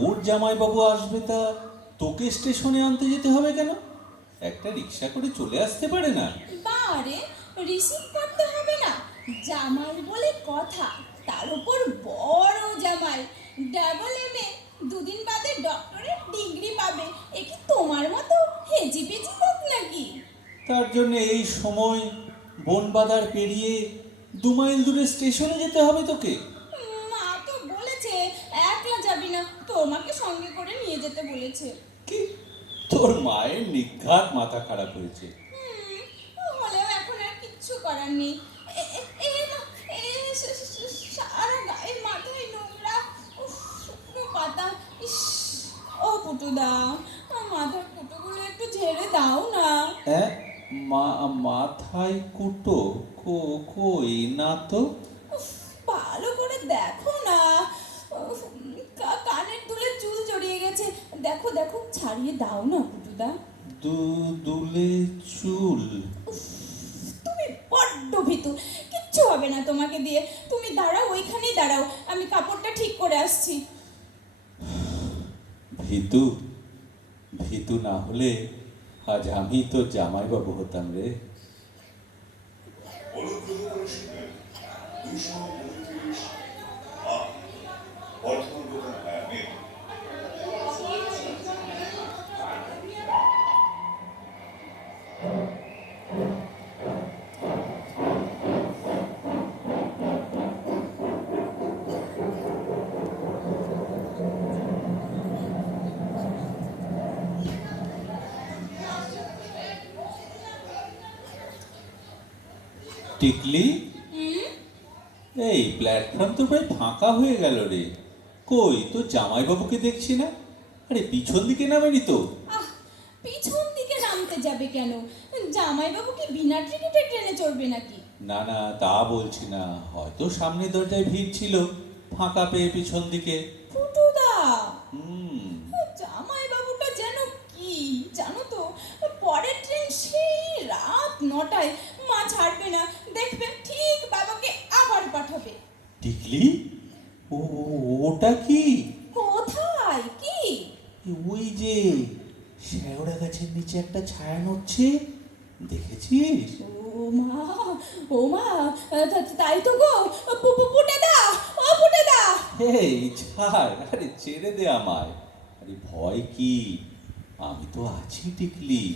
তোর জামাইবাবু আসবে তা তোকে স্টেশনে আনতে যেতে হবে কেন? একটা রিক্সা করে চলে আসতে পারে না। বারে রিসিভ করতে হবে না। জামাই বলে কথা তার উপর বড় জামাই। ডাবল এম এ দুদিন বাদে ডক্টরের ডিগ্রি পাবে। এ কি তোমার মতো হেজি পেজি লোক নাকি? তার জন্য এই সময় বনবাদার পেরিয়ে দু মাইল দূরে স্টেশনে যেতে হবে তোকে মা তো বলেছে একলা যাবি না তোমাকে সঙ্গে করে নিয়ে যেতে বলেছে। কি? তোর মায়ের নিঘাত মাথা খারাপ হয়েছে। হলেও এখন আর কিচ্ছু করার নেই। সারা গায়ে মাথায় নোংরা শুকনো পাতা। ও মাথার কুটোগুলো একটু ঝেড়ে দাও না। হ্যাঁ মা মাথায় কুটো কো কই না তো? ভালো করে দেখো না উফ, কা- কানের দুলে চুল জড়িয়ে গেছে দেখো দেখো ছাড়িয়ে দাও না পুটুদা। দু দুলে চুল তুমি বড্ড ভীতু। কিচ্ছু হবে না তোমাকে দিয়ে। তুমি দাঁড়াও ওইখানেই দাঁড়াও। আমি কাপড়টা ঠিক করে আসছি। ভীতু ভীতু না হলে আজ আমি তো জামাই জামাইবাবু হতাম রে। টিকলি? এই প্ল্যাটফর্ম তো প্রায় ফাঁকা হয়ে গেল রে। কই তো জামাইবাবুকে দেখছি না? আরে পিছন দিকে নামেনি তো। পিছন দিকে নামতে যাবে কেন? জামাইবাবু কি বিনা টিকিটে ট্রেনে চড়বে নাকি? না না তা বলছি না। হয়তো সামনে দরজায় ভিড় ছিল ফাঁকা পেয়ে পিছন দিকে। ফুটুদা! হুম। জামাইবাবুটা যেন কি জানো তো? পরের ট্রেন সেই রাত নটায় ও ও- ওটা কি? কোথায়? কি? ওই যে শেওড়া গাছের নিচে একটা ছায়া নড়ছে দেখেছিস? ও মা ও মা তাই তো গো। পুটে দা ও পুটে দা। এই ছাড় আরে ছেড়ে দে আমায়। আরে ভয় কি? আমি তো আছি টিকলি।